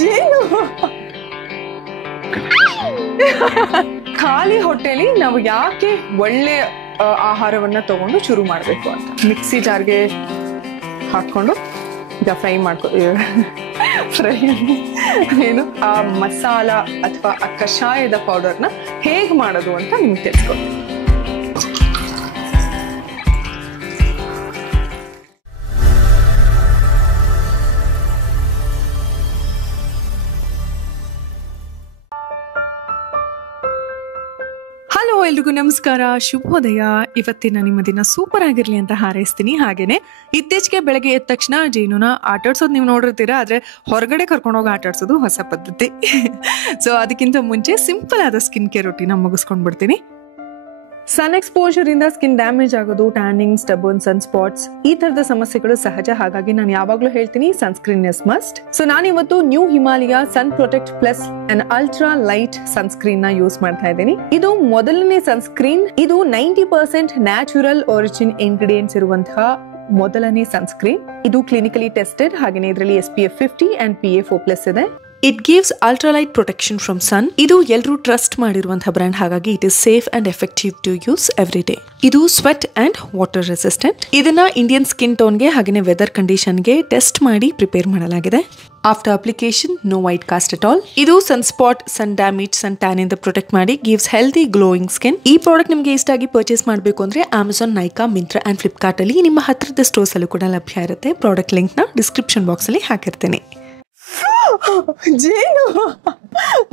ಜೇನು ಖಾಲಿ ಹೊಟ್ಟೆಲಿ ನಾವು ಯಾಕೆ ಒಳ್ಳೆ ಆಹಾರವನ್ನ ತಗೊಂಡು ಶುರು ಮಾಡಬೇಕು ಅಂತ ಮಿಕ್ಸಿ ಜಾರ್ಗೆ ಹಾಕೊಂಡು ಈಗ ಫ್ರೈ ಫ್ರೈ ಏನು ಆ ಮಸಾಲ ಅಥವಾ ಆ ಕಷಾಯದ ಪೌಡರ್ನ ಹೇಗೆ ಮಾಡೋದು ಅಂತ ನಿಮ್ಗೆ ತಿಳಿಸ್ಕೊಡ್ತೀನಿ. ಹಲೋ, ಎಲ್ರಿಗೂ ನಮಸ್ಕಾರ, ಶುಭೋದಯ. ಇವತ್ತಿನ ನಿಮ್ಮ ದಿನ ಸೂಪರ್ ಆಗಿರ್ಲಿ ಅಂತ ಹಾರೈಸ್ತೀನಿ. ಹಾಗೇನೆ ಇತ್ತೀಚೆಗೆ ಬೆಳಗ್ಗೆ ಎದ್ದ ತಕ್ಷಣ ಜೇನುನ ಆಟಾಡ್ಸೋದು ನೀವು ನೋಡಿರ್ತೀರಾ, ಆದ್ರೆ ಹೊರಗಡೆ ಕರ್ಕೊಂಡೋಗಿ ಆಟಾಡ್ಸೋದು ಹೊಸ ಪದ್ಧತಿ. ಸೊ ಅದಕ್ಕಿಂತ ಮುಂಚೆ ಸಿಂಪಲ್ ಆದ ಸ್ಕಿನ್ ಕೇರ್ ರೊಟೀನ್ ಮುಗಿಸ್ಕೊಂಡ್ ಬಿಡ್ತೀನಿ. ಸನ್ ಎಕ್ಸ್ಪೋಜರ್ ಇಂದ ಸ್ಕಿನ್ ಡ್ಯಾಮೇಜ್ ಆಗೋದು, ಟ್ಯಾನಿಂಗ್, ಸ್ಟಬರ್ನ್, ಸನ್ ಸ್ಪಾಟ್ಸ್, ಈ ತರದ ಸಮಸ್ಯೆಗಳು ಸಹಜ. ಹಾಗಾಗಿ ನಾನು ಯಾವಾಗ್ಲೂ ಹೇಳ್ತೀನಿ ಸನ್ಸ್ಕ್ರೀನ್ ಇಸ್ ಮಸ್ಟ್. ಸೊ ನಾನು ಇವತ್ತು new Himalaya sun protect plus and ultra light sunscreen ನ ಯೂಸ್ ಮಾಡ್ತಾ ಇದ್ದೀನಿ. ಇದು ಮೊದಲನೇ ಸನ್ಸ್ಕ್ರೀನ್. ಇದು 90% ನ್ಯಾಚುರಲ್ ಒರಿಜಿನ್ ಇಂಗ್ರೀಡಿಯೆಂಟ್ಸ್ ಇರುವಂತಹ ಮೊದಲನೇ ಸನ್ಸ್ಕ್ರೀನ್. ಇದು ಕ್ಲಿನಿಕಲಿ ಟೆಸ್ಟೆಡ್. ಹಾಗೆ ಇದರಲ್ಲಿ SPF 50 ಅಂಡ್ PA4+ ಇದೆ. It gives ultralight protection from sun. ಇದು ಎಲ್ಲರೂ ಟ್ರಸ್ಟ್ ಮಾಡಿರುವಂತಹ ಬ್ರ್ಯಾಂಡ್. ಹಾಗಾಗಿ it is safe and effective to use every day. ಇದು ಸ್ವೆಟ್ ಅಂಡ್ ವಾಟರ್ ರೆಸಿಸ್ಟೆಂಟ್. ಇದನ್ನ ಇಂಡಿಯನ್ ಸ್ಕಿನ್ ಟೋನ್ಗೆ ಹಾಗೆ ವೆದರ್ ಕಂಡೀಷನ್ಗೆ ಟೆಸ್ಟ್ ಮಾಡಿ ಪ್ರಿಪೇರ್ ಮಾಡಲಾಗಿದೆ. After application no white cast at all. ಇದು sun spot, sun damage, sun tan ಇಂದ protect ಮಾಡಿ ಗಿವ್ಸ್ ಹೆಲ್ದಿ ಗ್ಲೋಯಿಂಗ್ ಸ್ಕಿನ್. ಈ ಪ್ರಾಡಕ್ಟ್ ನಿಮಗೆ ಇಷ್ಟ ಆಗಿ ಪರ್ಚೇಸ್ ಮಾಡಬೇಕು ಅಂದ್ರೆ ಅಮೆಜಾನ್, ನೈಕಾ, ಮಿಂತ್ರಾ ಅಂಡ್ ಫ್ಲಿಪ್ಕಾರ್ಟ್ ಅಲ್ಲಿ ನಿಮ್ಮ ಹತ್ತಿರದ ಸ್ಟೋರ್ಸ್ ಅಲ್ಲೂ ಕೂಡ ಲಭ್ಯ ಇರುತ್ತೆ. ಪ್ರಾಡಕ್ಟ್ ಲಿಂಕ್ ನ ಡಿಸ್ಕ್ರಿಪ್ಷನ್ ಬಾಕ್ಸ್ ಅಲ್ಲಿ ಹಾಕಿರ್ತೀನಿ. ಜೇನು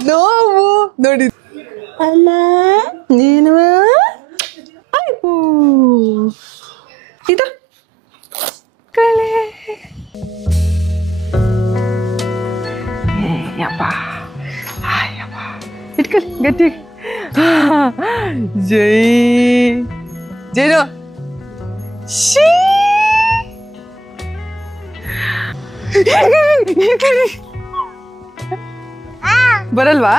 ನೋವು ನೋಡಿ ನೀನು ಆಯ್ತು ಇದು ಕಳೆ ಯಪ್ಪ ಇಟ್ಕೊಳ್ಳಿ ಗಟ್ಟಿ. ಜೈ ಜೇನು ಶೀ ಬರಲ್ವಾ?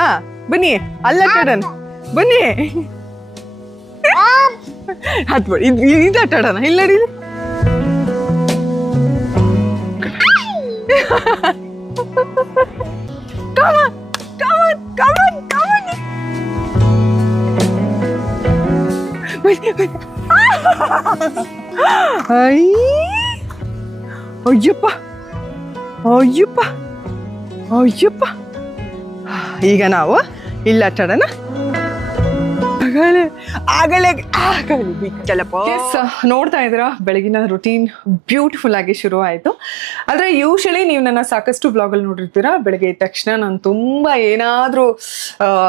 ಬನ್ನಿ ಅಲ್ಲ ಕಡನ್ ಬನ್ನಿ ಹತ್ಬೇಡಿ. ಇದು ಆಟಾಡೋಣ ಇಲ್ಲ ನಡೀಲಿ. ಅಯ್ಯಪ್ಪ ಅಯ್ಯಪ್ಪ ಅಯ್ಯಪ್ಪ. ಈಗ ನಾವು ಇಲ್ಲ ಆಟಾಡೋಣ. ನೋಡ್ತಾ ಇದ್ದೀರಾ, ಬೆಳಗಿನ ರುಟೀನ್ ಬ್ಯೂಟಿಫುಲ್ ಆಗಿ ಶುರು ಆಯ್ತು. ಆದ್ರೆ ಯೂಶಲಿ ನೀವು ನನ್ನ ಸಾಕಷ್ಟು ಬ್ಲಾಗ್ ಅಲ್ಲಿ ನೋಡಿರ್ತೀರಾ, ಬೆಳಗ್ಗೆ ಎದ್ದ ತಕ್ಷಣ ನಾನು ತುಂಬಾ ಏನಾದ್ರೂ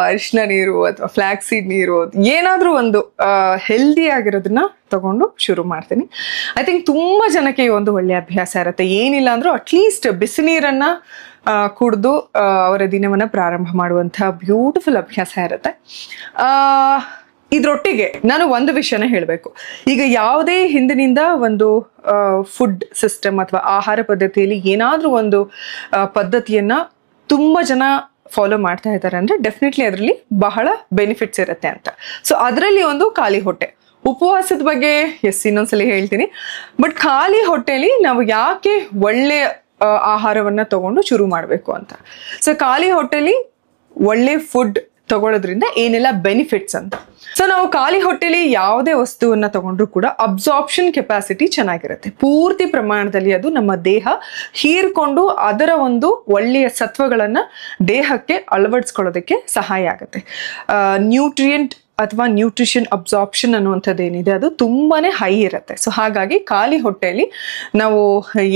ಅರಿಶಿನ ನೀರು ಅಥವಾ ಫ್ಲಾಕ್ ಸೀಡ್ ನೀರು ಏನಾದ್ರೂ ಒಂದು ಹೆಲ್ದಿ ಆಗಿರೋದನ್ನ ತಗೊಂಡು ಶುರು ಮಾಡ್ತೀನಿ. ಐ ಥಿಂಕ್ ತುಂಬಾ ಜನಕ್ಕೆ ಈ ಒಂದು ಒಳ್ಳೆ ಅಭ್ಯಾಸ ಇರುತ್ತೆ. ಏನಿಲ್ಲ ಅಂದ್ರೂ ಅಟ್ಲೀಸ್ಟ್ ಬಿಸಿನೀರನ್ನ ಕುಡಿದು ಅವರ ದಿನವನ್ನ ಪ್ರಾರಂಭ ಮಾಡುವಂತಹ ಬ್ಯೂಟಿಫುಲ್ ಅಭ್ಯಾಸ ಇರುತ್ತೆ. ಇದ್ರೊಟ್ಟಿಗೆ ನಾನು ಒಂದು ವಿಷಯನ ಹೇಳಬೇಕು. ಈಗ ಯಾವುದೇ ಹಿಂದಿನಿಂದ ಒಂದು ಫುಡ್ ಸಿಸ್ಟಮ್ ಅಥವಾ ಆಹಾರ ಪದ್ಧತಿಯಲ್ಲಿ ಏನಾದ್ರೂ ಒಂದು ಪದ್ಧತಿಯನ್ನ ತುಂಬಾ ಜನ ಫಾಲೋ ಮಾಡ್ತಾ ಇದ್ದಾರೆ ಅಂದ್ರೆ ಡೆಫಿನೆಟ್ಲಿ ಅದರಲ್ಲಿ ಬಹಳ ಬೆನಿಫಿಟ್ಸ್ ಇರುತ್ತೆ ಅಂತ. ಸೊ ಅದರಲ್ಲಿ ಒಂದು ಖಾಲಿ ಹೊಟ್ಟೆ. ಉಪವಾಸದ ಬಗ್ಗೆ ಇನ್ನೊಂದ್ಸಲಿ ಹೇಳ್ತೀನಿ. ಬಟ್ ಖಾಲಿ ಹೊಟ್ಟೆಲಿ ನಾವು ಯಾಕೆ ಒಳ್ಳೆ ಆಹಾರವನ್ನ ತಗೊಂಡು ಶುರು ಮಾಡಬೇಕು ಅಂತ. ಸೊ ಖಾಲಿ ಹೊಟ್ಟೆಲಿ ಒಳ್ಳೆ ಫುಡ್ ತಗೊಳ್ಳೋದ್ರಿಂದ ಏನೆಲ್ಲ ಬೆನಿಫಿಟ್ಸ್ ಅಂತ. ಸೊ ನಾವು ಖಾಲಿ ಹೊಟ್ಟೆಲಿ ಯಾವುದೇ ವಸ್ತುವನ್ನ ತಗೊಂಡ್ರು ಕೂಡ ಅಬ್ಸಾರ್ಪ್ಷನ್ ಕೆಪಾಸಿಟಿ ಚೆನ್ನಾಗಿರುತ್ತೆ. ಪೂರ್ತಿ ಪ್ರಮಾಣದಲ್ಲಿ ಅದು ನಮ್ಮ ದೇಹ ಹೀರ್ಕೊಂಡು ಅದರ ಒಂದು ಒಳ್ಳೆಯ ಸತ್ವಗಳನ್ನ ದೇಹಕ್ಕೆ ಅಳವಡಿಸ್ಕೊಳ್ಳೋದಕ್ಕೆ ಸಹಾಯ ಆಗುತ್ತೆ. ನ್ಯೂಟ್ರಿಯೆಂಟ್ ಅಥವಾ ನ್ಯೂಟ್ರಿಷನ್ ಅಬ್ಸಾರ್ಪ್ಷನ್ ಅನ್ನುವಂಥದ್ದು ಏನಿದೆ ಅದು ತುಂಬಾನೇ ಹೈ ಇರುತ್ತೆ. ಸೊ ಹಾಗಾಗಿ ಖಾಲಿ ಹೊಟ್ಟೆಯಲ್ಲಿ ನಾವು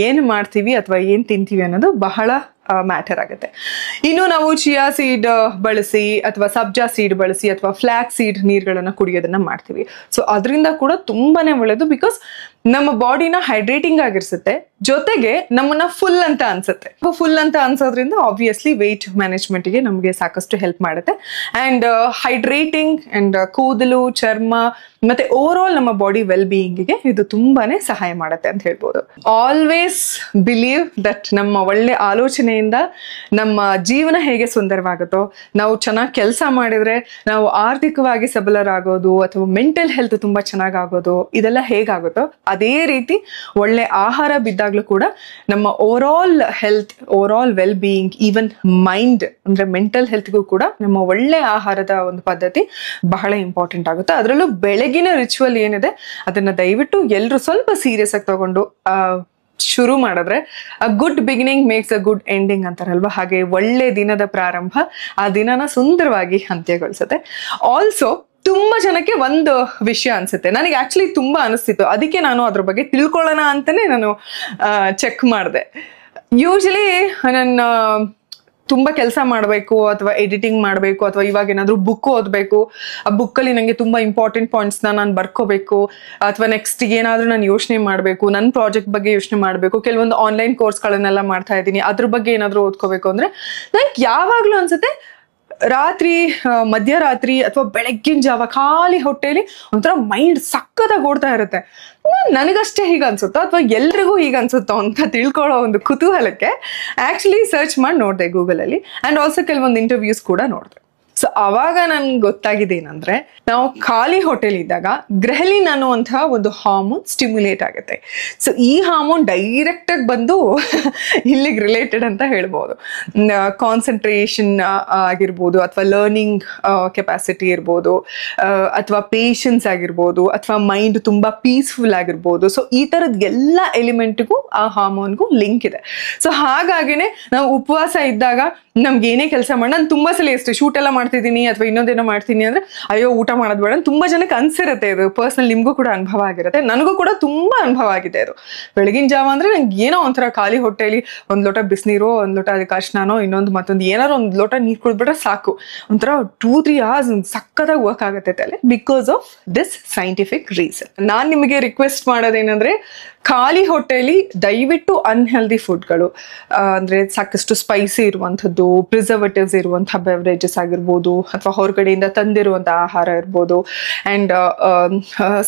ಏನು ಮಾಡ್ತೀವಿ ಅಥವಾ ಏನು ತಿಂತೀವಿ ಅನ್ನೋದು ಬಹಳ ಮ್ಯಾಟರ್ ಆಗುತ್ತೆ. ಇನ್ನು ನಾವು ಚಿಯಾ ಸೀಡ್ ಬಳಸಿ ಅಥವಾ ಸಬ್ಜಾ ಸೀಡ್ ಬಳಸಿ ಅಥವಾ ಫ್ಲಾಕ್ ಸೀಡ್ ನೀರುಗಳನ್ನ ಕುಡಿಯೋದನ್ನ ಮಾಡ್ತೀವಿ. ಸೊ ಅದರಿಂದ ಕೂಡ ತುಂಬಾನೇ ಒಳ್ಳೇದು. ಬಿಕಾಸ್ ನಮ್ಮ ಬಾಡಿನ ಹೈಡ್ರೇಟಿಂಗ್ ಆಗಿರ್ಸುತ್ತೆ, ಜೊತೆಗೆ ನಮ್ಮನ್ನ ಫುಲ್ ಅಂತ ಅನ್ಸುತ್ತೆ. ಫುಲ್ ಅಂತ ಅನ್ಸೋದ್ರಿಂದ ಆಬ್ವಿಯಸ್ಲಿ ವೆಯ್ಟ್ ಮ್ಯಾನೇಜ್ಮೆಂಟ್ಗೆ ನಮಗೆ ಸಾಕಷ್ಟು ಹೆಲ್ಪ್ ಮಾಡುತ್ತೆ. ಅಂಡ್ ಹೈಡ್ರೇಟಿಂಗ್ ಅಂಡ್ ಕೂದಲು, ಚರ್ಮ ಮತ್ತೆ ಓವರ್ ಆಲ್ ನಮ್ಮ ಬಾಡಿ ವೆಲ್ ಬೀಯಿಂಗಿಗೆ ಇದು ತುಂಬಾನೇ ಸಹಾಯ ಮಾಡುತ್ತೆ ಅಂತ ಹೇಳ್ಬೋದು. ಆಲ್ವೇಸ್ ಬಿಲೀವ್ ದಟ್ ನಮ್ಮ ಒಳ್ಳೆ ಆಲೋಚನೆಯಿಂದ ನಮ್ಮ ಜೀವನ ಹೇಗೆ ಸುಂದರವಾಗುತ್ತೋ, ನಾವು ಚೆನ್ನಾಗಿ ಕೆಲಸ ಮಾಡಿದ್ರೆ ನಾವು ಆರ್ಥಿಕವಾಗಿ ಸಬಲರಾಗೋದು ಅಥವಾ ಮೆಂಟಲ್ ಹೆಲ್ತ್ ತುಂಬಾ ಚೆನ್ನಾಗಾಗೋದು, ಇದೆಲ್ಲ ಹೇಗಾಗುತ್ತೋ ಅದೇ ರೀತಿ ಒಳ್ಳೆ ಆಹಾರ ಬಿದ್ದಾಗ್ಲೂ ಕೂಡ ನಮ್ಮ over all health, over all well being, even mind ಅಂದ್ರೆ ಮೆಂಟಲ್ ಹೆಲ್ತ್ಗೂ ಕೂಡ ನಮ್ಮ ಒಳ್ಳೆ ಆಹಾರದ ಒಂದು ಪದ್ಧತಿ ಬಹಳ ಇಂಪಾರ್ಟೆಂಟ್ ಆಗುತ್ತೆ. ಅದರಲ್ಲೂ ಬೆಳಗಿನ ರಿಚುವಲ್ ಏನಿದೆ ಅದನ್ನ ದಯವಿಟ್ಟು ಎಲ್ಲರೂ ಸ್ವಲ್ಪ ಸೀರಿಯಸ್ ಆಗಿ ತಗೊಂಡು ಶುರು ಮಾಡಿದ್ರೆ a good beginning makes a good ending ಅಂತಾರಲ್ವಾ, ಹಾಗೆ ಒಳ್ಳೆ ದಿನದ ಪ್ರಾರಂಭ ಆ ದಿನನ ಸುಂದರವಾಗಿ ಅಂತ್ಯಗೊಳಿಸುತ್ತೆ. ಆಲ್ಸೋ ತುಂಬಾ ಜನಕ್ಕೆ ಒಂದು ವಿಷಯ ಅನ್ಸುತ್ತೆ, ನನಗೆ ಆಕ್ಚುಲಿ ತುಂಬಾ ಅನಿಸ್ತಿತ್ತು, ಅದಕ್ಕೆ ನಾನು ಅದ್ರ ಬಗ್ಗೆ ತಿಳ್ಕೊಳ್ಳೋಣ ಅಂತಾನೆ ನಾನು ಚೆಕ್ ಮಾಡಿದೆ. ಯೂಶಲಿ ನನ್ನ ತುಂಬಾ ಕೆಲಸ ಮಾಡಬೇಕು ಅಥವಾ ಎಡಿಟಿಂಗ್ ಮಾಡಬೇಕು ಅಥವಾ ಇವಾಗ ಏನಾದ್ರು ಬುಕ್ ಓದಬೇಕು, ಆ ಬುಕ್ಕಲ್ಲಿ ನನಗೆ ತುಂಬಾ ಇಂಪಾರ್ಟೆಂಟ್ ಪಾಯಿಂಟ್ಸ್ನ ನಾನು ಬರ್ಕೋಬೇಕು, ಅಥವಾ ನೆಕ್ಸ್ಟ್ ಏನಾದರೂ ನಾನು ಯೋಚನೆ ಮಾಡಬೇಕು, ನನ್ನ ಪ್ರಾಜೆಕ್ಟ್ ಬಗ್ಗೆ ಯೋಚನೆ ಮಾಡಬೇಕು, ಕೆಲವೊಂದು ಆನ್ಲೈನ್ ಕೋರ್ಸ್ಗಳನ್ನೆಲ್ಲ ಮಾಡ್ತಾ ಇದ್ದೀನಿ, ಅದ್ರ ಬಗ್ಗೆ ಏನಾದರೂ ಓದ್ಕೋಬೇಕು ಅಂದರೆ ನನಗೆ ಯಾವಾಗಲೂ ಅನ್ಸುತ್ತೆ ರಾತ್ರಿ, ಮಧ್ಯರಾತ್ರಿ ಅಥವಾ ಬೆಳಗ್ಗಿನ ಜಾವ ಖಾಲಿ ಹೊಟ್ಟೆಲಿ ಒಂಥರ ಮೈಂಡ್ ಸಕ್ಕತ್ತಾಗಿ ಓಡ್ತಾ ಇರುತ್ತೆ. ನನಗಷ್ಟೇ ಹೀಗೆ ಅನ್ಸುತ್ತೋ ಅಥವಾ ಎಲ್ರಿಗೂ ಹೀಗೆ ಅನ್ಸುತ್ತೋ ಅಂತ ತಿಳ್ಕೊಳ್ಳೋ ಒಂದು ಕುತೂಹಲಕ್ಕೆ ಆಕ್ಚುಲಿ ಸರ್ಚ್ ಮಾಡಿ ನೋಡಿದೆ ಗೂಗಲಲ್ಲಿ, ಆ್ಯಂಡ್ ಆಲ್ಸೋ ಕೆಲವೊಂದು ಇಂಟರ್ವ್ಯೂಸ್ ಕೂಡ ನೋಡಿದೆ. ಸೊ ಅವಾಗ ನನ್ಗೆ ಗೊತ್ತಾಗಿದೆ ಏನಂದ್ರೆ, ನಾವು ಖಾಲಿ ಹೊಟ್ಟೆಲಿ ಇದ್ದಾಗ ಗ್ರೆಹಲಿನ್ ಅನ್ನುವಂತಹ ಒಂದು ಹಾರ್ಮೋನ್ ಸ್ಟಿಮ್ಯುಲೇಟ್ ಆಗುತ್ತೆ. ಸೊ ಈ ಹಾರ್ಮೋನ್ ಡೈರೆಕ್ಟ್ ಆಗಿ ಬಂದು ಇಲ್ಲಿಗೆ ರಿಲೇಟೆಡ್ ಅಂತ ಹೇಳ್ಬೋದು. ಕಾನ್ಸಂಟ್ರೇಷನ್ ಆಗಿರ್ಬೋದು, ಅಥವಾ ಲರ್ನಿಂಗ್ ಕೆಪಾಸಿಟಿ ಇರ್ಬೋದು, ಅಥವಾ ಪೇಷನ್ಸ್ ಆಗಿರ್ಬೋದು, ಅಥವಾ ಮೈಂಡ್ ತುಂಬಾ ಪೀಸ್ಫುಲ್ ಆಗಿರ್ಬೋದು. ಸೊ ಈ ಥರದ್ದು ಎಲ್ಲ ಎಲಿಮೆಂಟ್ಗೂ ಆ ಹಾರ್ಮೋನ್ಗೂ ಲಿಂಕ್ ಇದೆ. ಸೊ ಹಾಗಾಗಿನೇ ನಾವು ಉಪವಾಸ ಇದ್ದಾಗ ನಮ್ಗೆ ಏನೇ ಕೆಲಸ ಮಾಡಿ, ನಾನು ತುಂಬಾ ಸಲ ಎಷ್ಟು ಶೂಟ್ ಎಲ್ಲ ಮಾಡ್ತಿದ್ದೀನಿ ಅಥವಾ ಇನ್ನೊಂದೇನೋ ಮಾಡ್ತೀನಿ ಅಂದ್ರೆ ಅಯ್ಯೋ ಊಟ ಮಾಡೋದು ಬೇಡ, ತುಂಬಾ ಜನಕ್ಕೆ ಅನ್ಸಿರುತ್ತೆ. ಇದು ಪರ್ಸನಲ್, ನಿಮ್ಗೂ ಕೂಡ ಅನುಭವ ಆಗಿರುತ್ತೆ, ನನಗೂ ಕೂಡ ತುಂಬಾ ಅನುಭವ ಆಗಿದೆ ಇದು. ಬೆಳಗಿನ ಜಾವ ಅಂದ್ರೆ ನಂಗೆ ಏನೋ ಒಂಥರ ಖಾಲಿ ಹೊಟ್ಟೆಲಿ ಒಂದ್ ಲೋಟ ಬಿಸಿನೀರು, ಒಂದ್ ಲೋಟ ಅದಕ್ಕೆ ಅರ್ಶಿನೋ, ಇನ್ನೊಂದು ಮತ್ತೊಂದು ಏನಾರು ಒಂದ್ ಲೋಟ ನೀರು ಕುಡಿದ್ಬಿಟ್ರೆ ಸಾಕು, ಒಂಥರ 2-3 hours ಸಕ್ಕತ್ತಾಗಿ ವರ್ಕ್ ಆಗುತ್ತೆ ತಲೆ, because of this scientific reason. ನಾನ್ ನಿಮಗೆ ರಿಕ್ವೆಸ್ಟ್ ಮಾಡೋದೇನಂದ್ರೆ, ಖಾಲಿ ಹೊಟ್ಟೆಲಿ ದಯವಿಟ್ಟು ಅನ್ಹೆಲ್ದಿ ಫುಡ್ಗಳು ಅಂದ್ರೆ ಸಾಕಷ್ಟು ಸ್ಪೈಸಿ ಇರುವಂಥದ್ದು, ಪ್ರಿಸರ್ವೇಟಿವ್ಸ್ ಇರುವಂತಹ ಬೆವರೇಜಸ್ ಆಗಿರ್ಬೋದು, ಅಥವಾ ಹೊರಗಡೆಯಿಂದ ತಂದಿರುವಂಥ ಆಹಾರ ಇರ್ಬೋದು, ಆ್ಯಂಡ್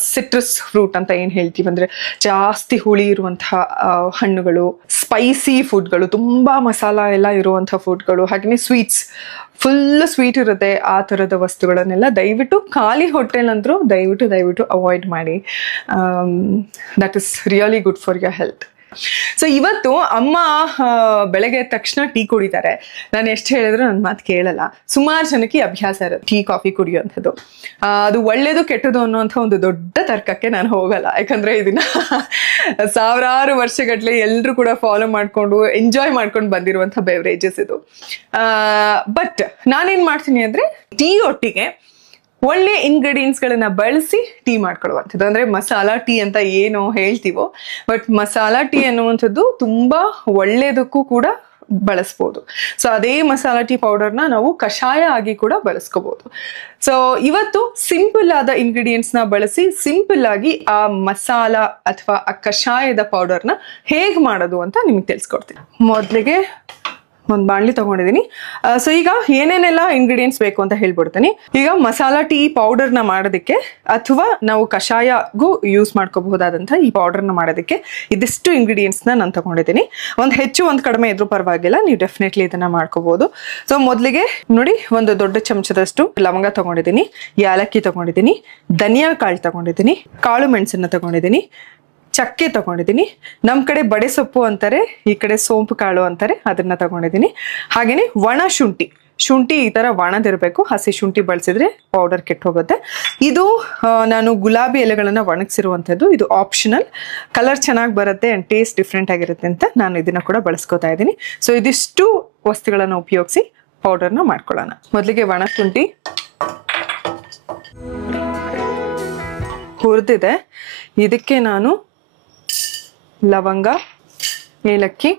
ಸಿಟ್ರಸ್ ಫ್ರೂಟ್ ಅಂತ ಏನು ಹೇಳ್ತೀವಿ ಅಂದರೆ ಜಾಸ್ತಿ ಹುಳಿ ಇರುವಂತಹ ಹಣ್ಣುಗಳು, ಸ್ಪೈಸಿ ಫುಡ್ಗಳು, ತುಂಬ ಮಸಾಲ ಎಲ್ಲ ಇರುವಂಥ ಫುಡ್ಗಳು, ಹಾಗೆಯೇ ಸ್ವೀಟ್ಸ್, ಫುಲ್ ಸ್ವೀಟ್ ಇರುತ್ತೆ, ಆ ಥರದ ವಸ್ತುಗಳನ್ನೆಲ್ಲ ದಯವಿಟ್ಟು ಖಾಲಿ ಹೊಟ್ಟೆಲಂತರೂ ದಯವಿಟ್ಟು ಅವಾಯ್ಡ್ ಮಾಡಿ. That is really good for your health. So ಇವತ್ತು ಅಮ್ಮ ಬೆಳಗ್ಗೆ ಎದ್ದ ತಕ್ಷಣ ಟೀ ಕುಡಿತಾರೆ. ನಾನು ಎಷ್ಟು ಹೇಳಿದ್ರು ನನ್ನ ಮಾತು ಕೇಳಲ್ಲ. ಸುಮಾರು ಜನಕ್ಕೆ ಅಭ್ಯಾಸ ಇರುತ್ತೆ ಟೀ ಕಾಫಿ ಕುಡಿಯುವಂಥದ್ದು. ಅದು ಒಳ್ಳೇದು ಕೆಟ್ಟದು ಅನ್ನುವಂಥ ಒಂದು ದೊಡ್ಡ ತರ್ಕಕ್ಕೆ ನಾನು ಹೋಗಲ್ಲ, ಯಾಕಂದ್ರೆ ಇದನ್ನ ಸಾವಿರಾರು ವರ್ಷಗಟ್ಟಲೆ ಎಲ್ಲರೂ ಕೂಡ ಫಾಲೋ ಮಾಡ್ಕೊಂಡು ಎಂಜಾಯ್ ಮಾಡ್ಕೊಂಡು ಬಂದಿರುವಂಥ ಬೆವರೇಜಸ್ ಇದು. ಬಟ್ ನಾನೇನ್ ಮಾಡ್ತೀನಿ ಅಂದ್ರೆ, ಟೀ ಒಟ್ಟಿಗೆ ಒಳ್ಳೆ ಇಂಗ್ರೀಡಿಯೆಂಟ್ಸ್ಗಳನ್ನ ಬಳಸಿ ಟೀ ಮಾಡ್ಕೊಳ್ಳುವಂಥದ್ದು. ಅಂದ್ರೆ ಮಸಾಲಾ ಟೀ ಅಂತ ಏನು ಹೇಳ್ತೀವೋ, ಬಟ್ ಮಸಾಲಾ ಟೀ ಅನ್ನುವಂಥದ್ದು ತುಂಬಾ ಒಳ್ಳೇದಕ್ಕೂ ಕೂಡ ಬಳಸ್ಬೋದು. ಸೊ ಅದೇ ಮಸಾಲಾ ಟೀ ಪೌಡರ್ನ ನಾವು ಕಷಾಯ ಆಗಿ ಕೂಡ ಬಳಸ್ಕೋಬಹುದು. ಸೊ ಇವತ್ತು ಸಿಂಪಲ್ ಆದ ಇಂಗ್ರೀಡಿಯೆಂಟ್ಸ್ನ ಬಳಸಿ ಸಿಂಪಲ್ ಆಗಿ ಆ ಮಸಾಲ ಅಥವಾ ಆ ಕಷಾಯದ ಪೌಡರ್ನ ಹೇಗೆ ಮಾಡೋದು ಅಂತ ನಿಮ್ಗೆ ತಿಳಿಸ್ಕೊಡ್ತೀನಿ. ಮೊದಲಿಗೆ ಒಂದು ಬಾಣಲಿ ತಗೊಂಡಿದ್ದೀನಿ. ಸೊ ಈಗ ಏನೇನೆಲ್ಲ ಇಂಗ್ರೀಡಿಯೆಂಟ್ಸ್ ಬೇಕು ಅಂತ ಹೇಳ್ಬಿಡ್ತೀನಿ. ಈಗ ಮಸಾಲಾ ಟೀ ಪೌಡರ್ನ ಮಾಡೋದಕ್ಕೆ ಅಥವಾ ನಾವು ಕಷಾಯಗೂ ಯೂಸ್ ಮಾಡ್ಕೋಬಹುದಾದಂಥ ಈ ಪೌಡರ್ನ ಮಾಡೋದಕ್ಕೆ ಇದಿಷ್ಟು ಇಂಗ್ರೀಡಿಯೆಂಟ್ಸ್ನ ನಾನು ತಗೊಂಡಿದ್ದೀನಿ. ಒಂದು ಕಡಿಮೆ ಇದ್ರೂ ಪರವಾಗಿಲ್ಲ, ನೀವು ಡೆಫಿನೆಟ್ಲಿ ಇದನ್ನ ಮಾಡ್ಕೋಬಹುದು. ಸೊ ಮೊದಲಿಗೆ ನೋಡಿ, ಒಂದು ದೊಡ್ಡ ಚಮಚದಷ್ಟು ಲವಂಗ ತಗೊಂಡಿದ್ದೀನಿ, ಯಾಲಕ್ಕಿ ತಗೊಂಡಿದ್ದೀನಿ, ಧನಿಯಾ ಕಾಳು ತಗೊಂಡಿದ್ದೀನಿ, ಕಾಳು ಮೆಣಸನ್ನ ತಗೊಂಡಿದ್ದೀನಿ, ಚಕ್ಕೆ ತಗೊಂಡಿದ್ದೀನಿ, ನಮ್ಮ ಕಡೆ ಬಡೆ ಸೊಪ್ಪು ಅಂತಾರೆ, ಈ ಕಡೆ ಸೋಂಪು ಕಾಳು ಅಂತಾರೆ, ಅದನ್ನ ತಗೊಂಡಿದ್ದೀನಿ. ಹಾಗೇನೆ ಒಣ ಶುಂಠಿ ಈ ತರ ಒಣದಿರಬೇಕು, ಹಸಿ ಶುಂಠಿ ಬಳಸಿದ್ರೆ ಪೌಡರ್ ಕೆಟ್ಟು ಹೋಗುತ್ತೆ. ಇದು ನಾನು ಗುಲಾಬಿ ಎಲೆಗಳನ್ನ ಒಣಗಿಸಿರುವಂಥದ್ದು, ಇದು ಆಪ್ಷನಲ್, ಕಲರ್ ಚೆನ್ನಾಗಿ ಬರುತ್ತೆ ಅಂಡ್ ಟೇಸ್ಟ್ ಡಿಫ್ರೆಂಟ್ ಆಗಿರುತ್ತೆ ಅಂತ ನಾನು ಇದನ್ನ ಕೂಡ ಬಳಸ್ಕೊತಾ ಇದ್ದೀನಿ. ಸೊ ಇದಿಷ್ಟು ವಸ್ತುಗಳನ್ನು ಉಪಯೋಗಿಸಿ ಪೌಡರ್ನ ಮಾಡ್ಕೊಳ್ಳೋಣ. ಮೊದಲಿಗೆ ಒಣ ಶುಂಠಿ ಹುರಿದಿದೆ, ಇದಕ್ಕೆ ನಾನು ಲವಂಗ, ಏಲಕ್ಕಿ,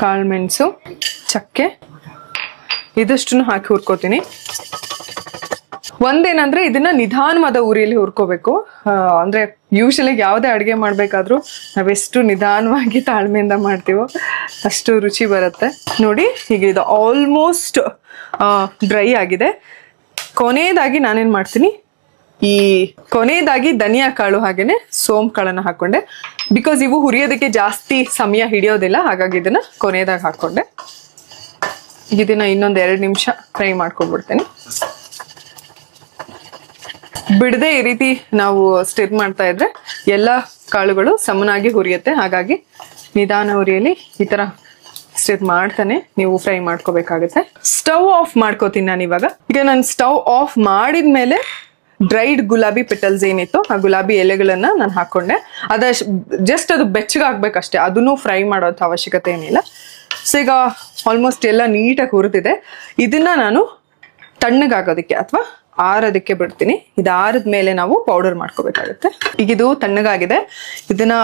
ಕಾಳುಮೆಣಸು, ಚಕ್ಕೆ ಇದಷ್ಟನ್ನು ಹಾಕಿ ಹುರ್ಕೋತೀನಿ. ಒಂದೇನಂದ್ರೆ ಇದನ್ನ ನಿಧಾನವಾದ ಉರಿಯಲ್ಲಿ ಹುರ್ಕೋಬೇಕು. ಅಂದ್ರೆ ಯೂಶಲಿ ಯಾವುದೇ ಅಡುಗೆ ಮಾಡ್ಬೇಕಾದ್ರೂ ನಾವೆಷ್ಟು ನಿಧಾನವಾಗಿ ತಾಳ್ಮೆಯಿಂದ ಮಾಡ್ತೀವೋ ಅಷ್ಟು ರುಚಿ ಬರುತ್ತೆ. ನೋಡಿ, ಈಗ ಇದು ಆಲ್ಮೋಸ್ಟ್ ಡ್ರೈ ಆಗಿದೆ. ಕೊನೆಯದಾಗಿ ನಾನೇನ್ ಮಾಡ್ತೀನಿ, ಈ ಕೊನೆಯದಾಗಿ ಧನಿಯಾ ಕಾಳು ಹಾಗೇನೆ ಸೋಂಪು ಕಾಳನ್ನ ಹಾಕೊಂಡೆ. ಬಿಕಾಸ್ ಇವು ಹುರಿಯೋದಕ್ಕೆ ಜಾಸ್ತಿ ಸಮಯ ಹಿಡಿಯೋದಿಲ್ಲ, ಹಾಗಾಗಿ ಇದನ್ನ ಕೊನೆಯದಾಗಿ ಹಾಕೊಂಡೆ. ಇದನ್ನ ಇನ್ನೊಂದ್ 2 ನಿಮಿಷ ಫ್ರೈ ಮಾಡ್ಕೊಂಡ್ಬಿಡ್ತೇನೆ. ಬಿಡದೆ ಈ ರೀತಿ ನಾವು ಸ್ಟಿರ್ ಮಾಡ್ತಾ ಇದ್ರೆ ಎಲ್ಲ ಕಾಳುಗಳು ಸಮನಾಗಿ ಹುರಿಯುತ್ತೆ. ಹಾಗಾಗಿ ನಿಧಾನ ಉರಿಯಲ್ಲಿ ಈ ತರ ಸ್ಟಿರ್ ಮಾಡ್ತಾನೆ ನೀವು ಫ್ರೈ ಮಾಡ್ಕೋಬೇಕಾಗುತ್ತೆ. ಸ್ಟವ್ ಆಫ್ ಮಾಡ್ಕೋತೀನಿ ನಾನು ಇವಾಗ. ಈಗ ನಾನು ಸ್ಟವ್ ಆಫ್ ಮಾಡಿದ್ಮೇಲೆ ಡ್ರೈಡ್ ಗುಲಾಬಿ ಪೆಟಲ್ಸ್ ಏನಿತ್ತು ಆ ಗುಲಾಬಿ ಎಲೆಗಳನ್ನ ನಾನು ಹಾಕೊಂಡೆ. ಜಸ್ಟ್ ಅದು ಬೆಚ್ಚಗಾಗ್ಬೇಕಷ್ಟೇ, ಅದನ್ನು ಫ್ರೈ ಮಾಡೋಂಥ ಅವಶ್ಯಕತೆ ಏನಿಲ್ಲ. ಸೊ ಈಗ ಆಲ್ಮೋಸ್ಟ್ ಎಲ್ಲ ನೀಟಾಗಿ ಹುರಿದಿದೆ. ಇದನ್ನ ನಾನು ತಣ್ಣಗಾಗೋದಕ್ಕೆ ಅಥವಾ ಆರೋದಕ್ಕೆ ಬಿಡ್ತೀನಿ. ಇದು ಆರಿದ್ಮೇಲೆ ನಾವು ಪೌಡರ್ ಮಾಡ್ಕೋಬೇಕಾಗುತ್ತೆ. ಈಗ ಇದು ತಣ್ಣಗಾಗಿದೆ. ಇದನ್ನ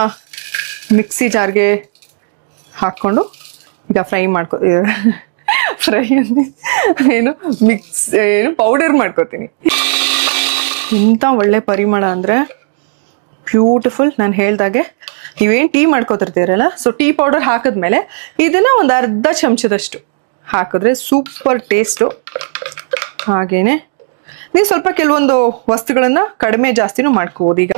ಮಿಕ್ಸಿ ಜಾರ್ಗೆ ಹಾಕೊಂಡು ಈಗ ಫ್ರೈ ಪೌಡರ್ ಮಾಡ್ಕೋತೀನಿ. ಇಂಥ ಒಳ್ಳೆ ಪರಿಮಳ ಅಂದ್ರೆ ಬ್ಯೂಟಿಫುಲ್. ನಾನು ಹೇಳ್ದಾಗೆ ನೀವೇನು ಟೀ ಮಾಡ್ಕೋತಿರ್ತೀರಲ್ಲ, ಸೊ ಟೀ ಪೌಡರ್ ಹಾಕಿದ್ಮೇಲೆ ಇದನ್ನ ಒಂದು ಅರ್ಧ ಚಮಚದಷ್ಟು ಹಾಕಿದ್ರೆ ಸೂಪರ್ ಟೇಸ್ಟು. ಹಾಗೇನೆ ನೀವು ಸ್ವಲ್ಪ ಕೆಲವೊಂದು ವಸ್ತುಗಳನ್ನ ಕಡಿಮೆ ಜಾಸ್ತಿನೂ ಮಾಡ್ಕೋಬೋದು. ಈಗ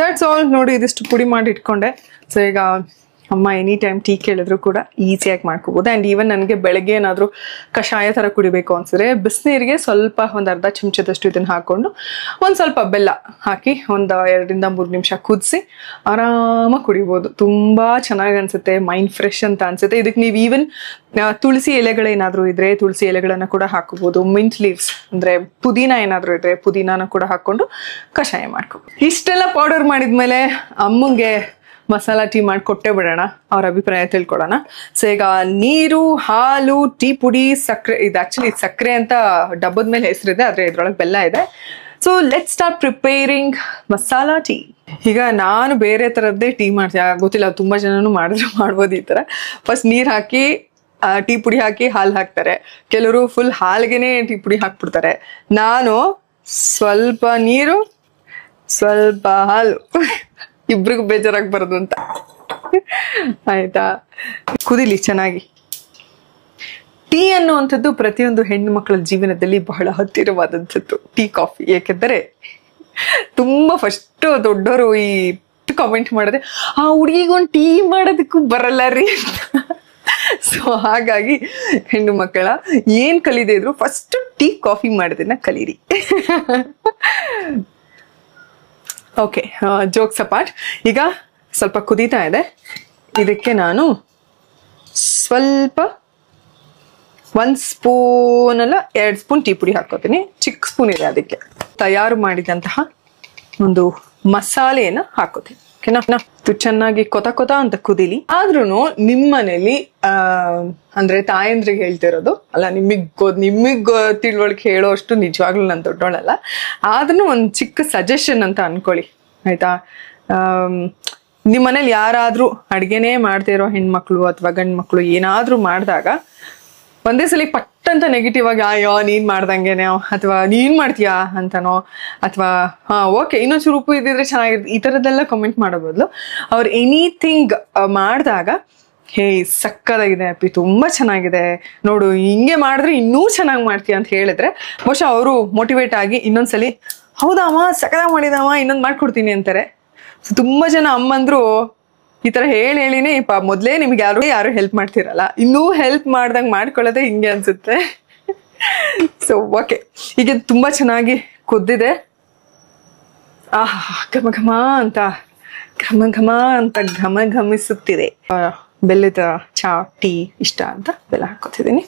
ದಟ್ಸ್ ಆಲ್. ನೋಡಿ, ಇದಿಷ್ಟು ಪುಡಿ ಮಾಡಿ ಇಟ್ಕೊಂಡೆ. ಸೊ ಈಗ ಅಮ್ಮ ಎನಿ ಟೈಮ್ ಟೀ ಕೇಳಿದ್ರು ಕೂಡ ಈಸಿಯಾಗಿ ಮಾಡ್ಕೋಬೋದು. ಆ್ಯಂಡ್ ಈವನ್ ನನಗೆ ಬೆಳಗ್ಗೆ ಏನಾದರೂ ಕಷಾಯ ಥರ ಕುಡಿಬೇಕು ಅನ್ಸಿದ್ರೆ ಬಿಸಿನೀರಿಗೆ ಸ್ವಲ್ಪ ಒಂದು ಅರ್ಧ ಚಮಚದಷ್ಟು ಇದನ್ನು ಹಾಕ್ಕೊಂಡು ಒಂದು ಸ್ವಲ್ಪ ಬೆಲ್ಲ ಹಾಕಿ ಒಂದು 2 ರಿಂದ 3 ನಿಮಿಷ ಕುದಿಸಿ ಆರಾಮಾಗಿ ಕುಡಿಬೋದು. ತುಂಬ ಚೆನ್ನಾಗಿ ಅನಿಸುತ್ತೆ, ಮೈಂಡ್ ಫ್ರೆಶ್ ಅಂತ ಅನಿಸುತ್ತೆ. ಇದಕ್ಕೆ ನೀವು ಈವನ್ ತುಳಸಿ ಎಲೆಗಳೇನಾದರೂ ಇದ್ರೆ ತುಳಸಿ ಎಲೆಗಳನ್ನು ಕೂಡ ಹಾಕೋಬೋದು. ಮಿಂಟ್ ಲೀವ್ಸ್ ಅಂದರೆ ಪುದೀನ ಏನಾದರೂ ಇದ್ರೆ ಪುದೀನಾನ ಕೂಡ ಹಾಕ್ಕೊಂಡು ಕಷಾಯ ಮಾಡ್ಕೋಬೋದು. ಇಷ್ಟೆಲ್ಲ ಪೌಡರ್ ಮಾಡಿದ್ಮೇಲೆ ಅಮ್ಮಂಗೆ ಮಸಾಲಾ ಟೀ ಮಾಡಿ ಕೊಟ್ಟೆ ಬಿಡೋಣ, ಅವ್ರ ಅಭಿಪ್ರಾಯ ತಿಳ್ಕೊಳೋಣ. ಸೊ ಈಗ ನೀರು, ಹಾಲು, ಟೀ ಪುಡಿ, ಸಕ್ಕರೆ. ಇದು ಆಕ್ಚುಲಿ ಸಕ್ಕರೆ ಅಂತ ಡಬ್ಬದ ಮೇಲೆ ಹೆಸರಿದೆ, ಆದರೆ ಇದ್ರೊಳಗೆ ಬೆಲ್ಲ ಇದೆ. So let start preparing masala tea. ಈಗ ನಾನು ಬೇರೆ ಥರದ್ದೇ ಟೀ ಮಾಡ್ತೀನಿ, ಗೊತ್ತಿಲ್ಲ ತುಂಬ ಜನನು ಮಾಡ್ಬೋದು ಈ ಥರ. ಫಸ್ಟ್ ನೀರು ಹಾಕಿ ಟೀ ಪುಡಿ ಹಾಕಿ ಹಾಲು ಹಾಕ್ತಾರೆ. ಕೆಲವರು ಫುಲ್ ಹಾಲ್ಗೆನೆ ಟೀ ಪುಡಿ ಹಾಕ್ಬಿಡ್ತಾರೆ. ನಾನು ಸ್ವಲ್ಪ ನೀರು ಸ್ವಲ್ಪ ಹಾಲು, ಇಬ್ರಿಗೂ ಬೇಜಾರಾಗಬಾರ್ದು ಅಂತ. ಆಯ್ತಾ, ಕುದಿಲಿ ಚೆನ್ನಾಗಿ. ಟೀ ಅನ್ನುವಂಥದ್ದು ಪ್ರತಿಯೊಂದು ಹೆಣ್ಣು ಮಕ್ಕಳ ಜೀವನದಲ್ಲಿ ಬಹಳ ಹತ್ತಿರವಾದಂಥದ್ದು ಟೀ ಕಾಫಿ. ಏಕೆಂದರೆ ತುಂಬಾ ಫಸ್ಟ್ ದೊಡ್ಡವರು ಈ ಕಾಮೆಂಟ್ ಮಾಡಿದ್ರೆ ಆ ಹುಡುಗಿಗೊಂದು ಟೀ ಮಾಡೋದಕ್ಕೂ ಬರಲ್ಲ ರೀ. ಸೊ ಹಾಗಾಗಿ ಹೆಣ್ಣು ಮಕ್ಕಳ ಏನ್ ಕಲಿದೇ ಇದ್ರು ಫಸ್ಟ್ ಟೀ ಕಾಫಿ ಮಾಡೋದನ್ನ ಕಲೀರಿ. Okay, jokes apart. ಈಗ ಸ್ವಲ್ಪ ಕುದೀತಾ ಇದೆ. ಇದಕ್ಕೆ ನಾನು ಸ್ವಲ್ಪ 1 ಸ್ಪೂನ್ ಅಲ್ಲ 2 ಸ್ಪೂನ್ ಟೀ ಪುಡಿ ಹಾಕೋತೀನಿ. ಚಿಕ್ಕ ಸ್ಪೂನ್ ಇದೆ, ಅದಕ್ಕೆ ತಯಾರು ಮಾಡಿದಂತಹ ಒಂದು ಮಸಾಲೆಯನ್ನು ಹಾಕೋತೀನಿ. ಓಕೆನಾ? ಇದು ಚೆನ್ನಾಗಿ ಕೊತ ಅಂತ ಕುದಿಲಿ. ಆದ್ರೂ ನಿಮ್ಮನೇಲಿ ಅಂದ್ರೆ ತಾಯಂದ್ರಿಗೆ ಹೇಳ್ತಿರೋದು ಅಲ್ಲ, ನಿಮಗ್ ತಿಳುವಳಿಕೆ ಹೇಳೋ ಅಷ್ಟು ನಿಜವಾಗ್ಲೂ ನಾನು ದೊಡ್ಡೋಳಲ್ಲ. ಆದ್ರೂ ಒಂದು ಚಿಕ್ಕ ಸಜೆಷನ್ ಅಂತ ಅನ್ಕೊಳ್ಳಿ, ಆಯ್ತಾ? ನಿಮ್ಮನೇಲಿ ಯಾರಾದ್ರೂ ಅಡ್ಗೆನೇ ಮಾಡ್ತಿರೋ ಹೆಣ್ಮಕ್ಳು ಅಥವಾ ಗಂಡು ಮಕ್ಳು ಏನಾದ್ರೂ ಮಾಡಿದಾಗ ಒಂದೇ ಸಲ ಪಟ್ಟಂತ ನೆಗೆಟಿವ್ ಆಗಿ ಅಯ್ಯೋ ನೀನ್ ಮಾಡ್ದಂಗೆನೆ ಅಥವಾ ನೀನ್ ಮಾಡ್ತೀಯಾ ಅಂತನೋ ಅಥವಾ ಓಕೆ ಇನ್ನೊಂಚೂರು ಉಪ್ಪು ಇದ್ದಿದ್ರೆ ಚೆನ್ನಾಗಿರುತ್ತೆ ಈ ಥರದ್ದೆಲ್ಲ ಕಮೆಂಟ್ ಮಾಡೋ ಬದಲು ಅವ್ರು ಎನಿಥಿಂಗ್ ಮಾಡಿದಾಗ ಹೇ ಸಕ್ಕದಾಗಿದೆ ಅಪ್ಪಿ, ತುಂಬಾ ಚೆನ್ನಾಗಿದೆ ನೋಡು, ಹಿಂಗೆ ಮಾಡಿದ್ರೆ ಇನ್ನೂ ಚೆನ್ನಾಗಿ ಮಾಡ್ತೀಯ ಅಂತ ಹೇಳಿದ್ರೆ ಬಹುಶಃ ಅವರು ಮೋಟಿವೇಟ್ ಆಗಿ ಇನ್ನೊಂದ್ಸಲಿ ಹೌದಾ ಅಮ್ಮ ಸಕ್ಕದಾಗಿ ಮಾಡಿದಮ್ಮ ಇನ್ನೊಂದು ಮಾಡ್ಕೊಡ್ತೀನಿ ಅಂತಾರೆ. ಸೊ ತುಂಬಾ ಜನ ಅಮ್ಮಂದ್ರು ಈ ತರ ಹೇಳಿನೇ ಮೊದ್ಲೇ ನಿಮ್ಗೆ ಯಾರು ಹೆಲ್ಪ್ ಮಾಡ್ತಿರಲ್ಲ, ಇನ್ನೂ ಹೆಲ್ಪ್ ಮಾಡ್ದಂಗೆ ಮಾಡ್ಕೊಳ್ಳೋದೇ ಹಿಂಗೆ ಅನ್ಸುತ್ತೆ. ಸೊ ಓಕೆ, ಈಗ ತುಂಬಾ ಚೆನ್ನಾಗಿ ಕುದ್ದಿದೆ. ಘಮ ಘಮ ಅಂತ ಘಮ ಘಮಿಸುತ್ತಿದೆ. ಬೆಲ್ಲದ ಚಾ ಟೀ ಇಷ್ಟ ಅಂತ ಬೆಲ್ಲ ಹಾಕೋತಿದ್ದೀನಿ.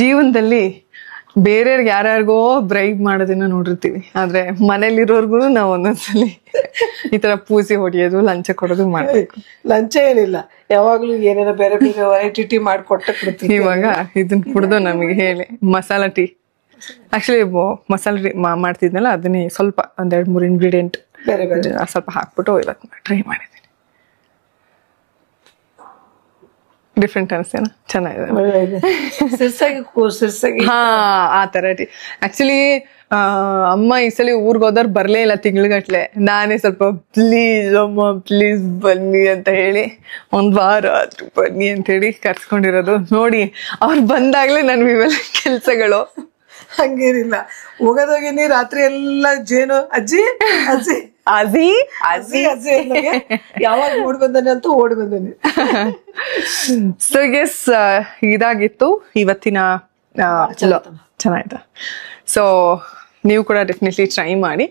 ಜೀವನದಲ್ಲಿ ಬೇರೆಯವ್ರಿಗೆ ಯಾರ್ಯಾರಿಗೋ ಬ್ರೈಬ್ ಮಾಡೋದನ್ನ ನೋಡಿರ್ತೀವಿ, ಆದ್ರೆ ಮನೇಲಿರೋರ್ಗು ನಾವು ಒಂದೊಂದ್ಸಲಿ ಈ ತರ ಪೂಸಿ ಹೊಡಿಯೋದು ಲಂಚ ಕೊಡೋದು ಮಾಡ್ಬೇಕು. ಲಂಚ ಏನಿಲ್ಲ, ಯಾವಾಗ್ಲೂ ಏನೇನೋ ಬೇರೆ ಬೇರೆ ವೆರೈಟಿ ಟೀ ಮಾಡ್ಕೊಟ್ಟೆ ಕೊಡ್ತೀವಿ. ಇವಾಗ ಇದನ್ನ ಕುಡ್ದು ನಮಗೆ ಹೇಳಿ ಮಸಾಲಾ ಟೀ ಆಕ್ಚುಲಿ ಮಸಾಲೆ ಟೀ ಮಾಡ್ತಿದ್ನಲ್ಲ ಅದನ್ನೇ ಸ್ವಲ್ಪ 2-3 ಇಂಗ್ರೀಡಿಯೆಂಟ್ ಬೇರೆ ಬೇರೆ ಸ್ವಲ್ಪ ಹಾಕ್ಬಿಟ್ಟು ಇವತ್ತು ಟ್ರೈ ಮಾಡಿದ್ದೀನಿ. ಡಿಫ್ರೆಂಟ್ ಅನಿಸ್ತೇನ? ಚೆನ್ನಾಗಿದೆ. ಸಿರ್ಸಾಗಿ ಹಾ, ಆ ತರ ಆಕ್ಚುಲಿ ಅಮ್ಮ ಈ ಸಲ ಊರ್ಗ್ ಹೋದವ್ರು ಬರ್ಲೇ ಇಲ್ಲ ತಿಂಗ್ಳುಗಟ್ಲೆ. ನಾನೇ ಸ್ವಲ್ಪ ಪ್ಲೀಸ್ ಅಮ್ಮ ಪ್ಲೀಸ್ ಬನ್ನಿ ಅಂತ ಹೇಳಿ ಒಂದ್ ವಾರ ಆದ್ರೂ ಬನ್ನಿ ಅಂತ ಹೇಳಿ ಕರ್ಸ್ಕೊಂಡಿರೋದು. ನೋಡಿ ಅವ್ರು ಬಂದಾಗ್ಲೇ ನನ್ ಇವೆಲ್ಲ ಕೆಲ್ಸಗಳು. ಹಂಗೇನಿಲ್ಲ, ಹೋಗೋದೋಗಿನಿ ರಾತ್ರಿ ಎಲ್ಲ ಜೇನು ಅಜ್ಜಿ ಅಜ್ಜಿ ಅಜಿ ಅಜ್ಜಿ ಅಜ್ಜಿ ಅನ್ನೋಗೆ ಯಾವಾಗ ಓಡ್ ಬಂದಾನೆ ಅಂತ ಓಡ್ ಬಂದಾನೆ. ಸೊ ಎಸ್, ಇದಾಗಿತ್ತು ಇವತ್ತಿನ ಚೆನ್ನಾಯ್ತಾ? ಸೊ ನೀವು ಕೂಡ ಡೆಫಿನೆಟ್ಲಿ ಟ್ರೈ ಮಾಡಿ.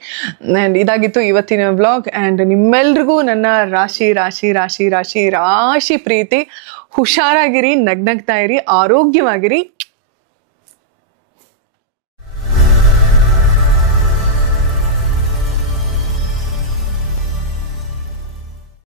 ಆ್ಯಂಡ್ ಇದಾಗಿತ್ತು ಇವತ್ತಿನ ವ್ಲಾಗ್. ಆ್ಯಂಡ್ ನಿಮ್ಮೆಲ್ರಿಗೂ ನನ್ನ ರಾಶಿ ರಾಶಿ ರಾಶಿ ರಾಶಿ ರಾಶಿ ಪ್ರೀತಿ. ಹುಷಾರಾಗಿರಿ, ನಗ್ನಗ್ತಾ ಇರಿ, ಆರೋಗ್ಯವಾಗಿರಿ.